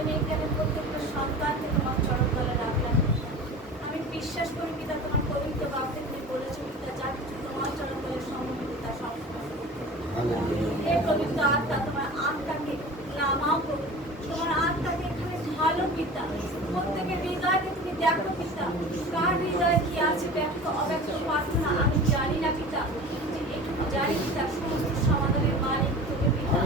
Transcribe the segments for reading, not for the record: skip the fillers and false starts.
আমি এখানে প্রত্যেকটা সন্তানকে তোমার চরণ তলে রাখলাম। আমি বিশ্বাস করি পিতা তোমার পবিত্র বাক্যে তুমি বলেছো পিতা যা কিছু তোমার চরণ তলে সম্মিলিত তা সবসময় হে পবিত্র আত্মা তোমার আত্মাকে নামাও করো, তোমার আত্মাকে এখানে ভালো পিতা। প্রত্যেকের হৃদয়কে তুমি দেখো পিতা, কার হৃদয়ে কি আছে ব্যক্ত অব্যক্ত প্রার্থনা আমি জানি না পিতা, এটুকু জানি পিতা সমস্ত সমাধানের মালিক তুমি পিতা।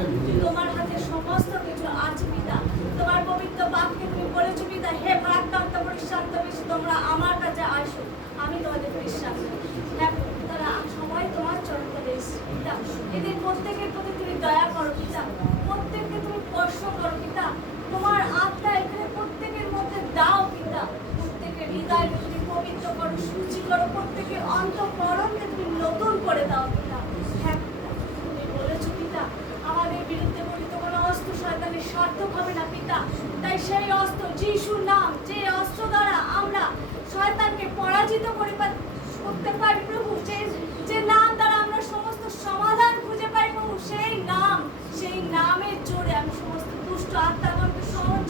তোমার হাতে সমস্ত কিছু আছে পিতা। তোমার পবিত্র বাক্যে তুমি বলেছো পিতা হে ভারাক্রান্ত পরিশ্রান্ত বেশি তোমরা আমার কাছে আসো, আমি তোমাদের বিশ্বাস করি। হ্যাঁ তারা সবাই তোমার চরণ তলে এসেছে পিতা। এদের প্রত্যেকের প্রতি তুমি দয়া করো পিতা, প্রত্যেককে তুমি স্পর্শ করো পিতা। তোমার আত্মা এখানে প্রত্যেকের মধ্যে দাও পিতা। প্রত্যেকের হৃদয়কে তুমি পবিত্র করো, সূচি করো, প্রত্যেকের অন্তঃকরণকে তুমি নতুন করে দাও পিতা। হ্যাঁ পিতা তুমি বলেছো পিতা আমাদের বিরুদ্ধে পরিত কোনো অস্ত্র শয়তানের সার্থক হবে না পিতা। তাই সেই অস্ত্র যিশুর নাম, যে অস্ত্র দ্বারা আমরা শয়তানকে পরাজিত করতে পারি প্রভু, যে নাম দ্বারা আমরা সমস্ত সমাধান খুঁজে পাই প্রভু, সেই নামের জোরে আমি সমস্ত দুষ্ট আত্মাগণকে,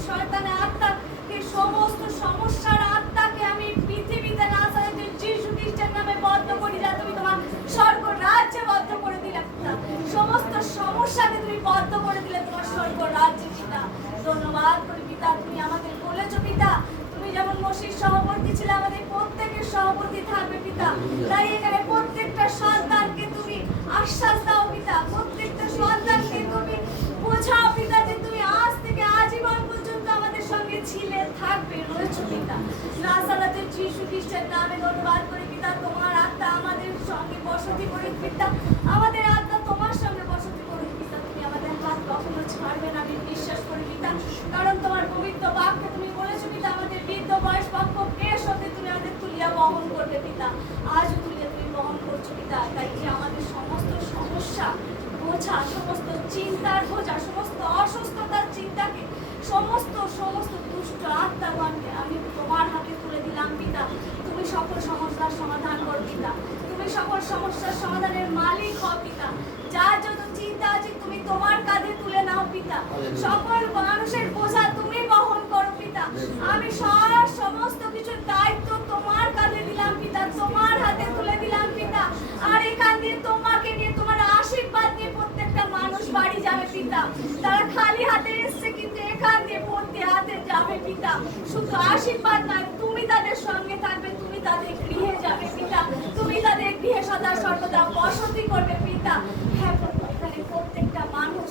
শয়তানের আত্মাকে, সমস্ত সমস্যার আত্মাকে আমি পৃথিবীতে নাজারেতের যিশু খ্রিস্টের নামে বদ্ধ করি, যা তুমি তোমার স্বর্গ রাজ্যে বদ্ধ করে দিলে পিতা। সমস্ত সমস্যাকে তুমি বদ্ধ করে দিলে তোমার স্বর্গ রাজ্যে পিতা। ধন্যবাদ করি পিতা, তুমি আমাদের বলেছো পিতা তুমি যেমন মসির সহবর্তী ছিলে আমাদের প্রত্যেকের সহবর্তী থাকবে পিতা। তাই এখানে প্রত্যেকটা সন্তানকে তুমি আশ্বাস দাও পিতা, প্রত্যেকটা সন্তানকে তুমি বোঝাও পিতা যে তুমি আজ থেকে আজীবন পর্যন্ত আমাদের সঙ্গে ছিলে, থাকবে, রয়েছো পিতা। নাজারেতের যিশু খ্রিস্টের নামে ধন্যবাদ করি পিতা। তোমার আত্মা আমাদের সঙ্গে বসতি করুক পিতা, আমাদের আত্মা তোমার সঙ্গে বসতি করুক পিতা। তুমি আমাদের হাত কখনো ছাড়বে না আমি বিশ্বাস করি পিতা, কারণ তোমার পবিত্র বাক্যে তুমি বলেছো পিতা আমাদের বৃদ্ধ বয়স পক্ষ কেশ হতে তুমি আমাদের তুলিয়া বহন করবে পিতা। আজও তুলিয়া তুমি বহন করছো পিতা। তাই যে আমাদের সমস্ত সমস্যা বোঝা, সমস্ত চিন্তার বোঝা, সমস্ত অসুস্থতার চিন্তাকে, সমস্ত দুষ্ট আত্মাগণকে আমি তোমার হাতে তুলে দিলাম পিতা। তুমি সকল সমস্যার সমাধান কর পিতা, তুমি সকল সমস্যার সমাধানের মালিক হও পিতা। যার যত চিন্তা আছে তুমি তোমার কাঁধে তুলে নাও পিতা। সকল মানুষের বোঝা তুমি বহন করো পিতা। আমি সমস্ত কিছুর দায়িত্ব তোমার কাঁধে দিলাম পিতা, তোমার হাতে তুলে দিলাম পিতা। আর এখান দিয়ে তোমাকে নিয়ে, তোমার আশীর্বাদ নিয়ে প্রত্যেকটা মানুষ বাড়ি যাবে পিতা। তারা খালি হাতে এসছে কিন্তু এখান দিয়ে ভর্তি হাতে যাবে পিতা। শুধু আশীর্বাদ নয়, তুমি তাদের সঙ্গে থাকবে, তুমি তাদের গৃহে যাবে পিতা, তুমি তাদের গৃহে সদা সর্বদা বসতি করবে পিতা। হ্যাঁ এখানে প্রত্যেকটা মানুষ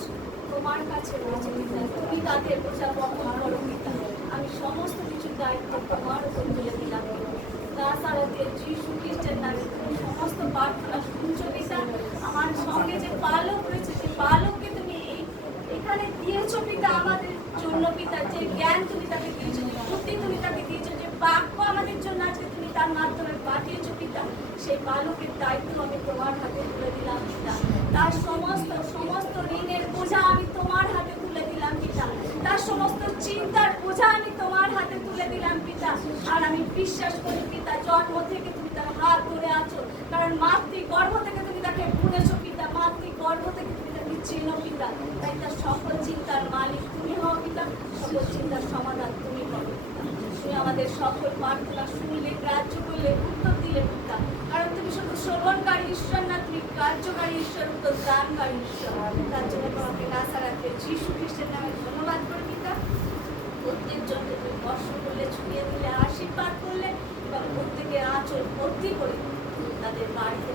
তোমার কাছে রয়েছে পিতা, তুমি তাদের বোঝা বহন করো পিতা। আমি সমস্ত কিছুর দায়িত্ব তোমার উপর তুলে দিলাম নাজারেতের যিশু খ্রিস্টের নামে। তুমি সমস্ত প্রার্থনা শুনছো পিতা। আমার সঙ্গে যে বালক রয়েছে, যে বালককে তুমি এখানে দিয়েছো পিতা আমাদের জন্য পিতা, যে জ্ঞান তুমি তাকে দিয়েছো, যে বুদ্ধি তুমি তাকে দিয়েছো, যে বাক্য আমাদের জন্য আজকে তুমি তার মাধ্যমে পাঠিয়েছো পিতা, সেই বালকের দায়িত্ব আমি তোমার হাতে তুলে দিলাম পিতা। তার সমস্ত ঋণের বোঝা আমি তোমার হাতে তুলে দিলাম পিতা। তার সমস্ত চিন্তার বোঝা আমি তোমার হাতে তুলে দিলাম পিতা। আর আমি বিশ্বাস করি পিতা জন্ম থেকে তুমি তার হাত ধরে আছো, কারণ মাতৃগর্ভ থেকে তুমি তাকে বুনেছো পিতা, মাতৃগর্ভ থেকে তুমি তাকে চেনো পিতা। তাই তার সকল চিন্তার মালিক তুমি হও পিতা, সকল চিন্তার সমাধান তুমি করো পিতা। তুমি আমাদের সকল প্রার্থনা শুনলে, গ্রাহ্য করলে, উত্তর দিলে পিতা, কারণ তুমি শুধু শ্রবণকারী ঈশ্বর না, তুমি কার্যকারী ঈশ্বর, উত্তর দানকারী ঈশ্বর। তার জন্য তোমাকে নাজারেতের যিশু খ্রিস্টের নামে ধন্যবাদ করি পিতা। প্রত্যেকজনকে তুমি স্পর্শ করলে, ছুঁয়ে দিলে, আশীর্বাদ করলে এবং প্রত্যেকের আঁচল ভর্তি করে তাদের বাড়িতে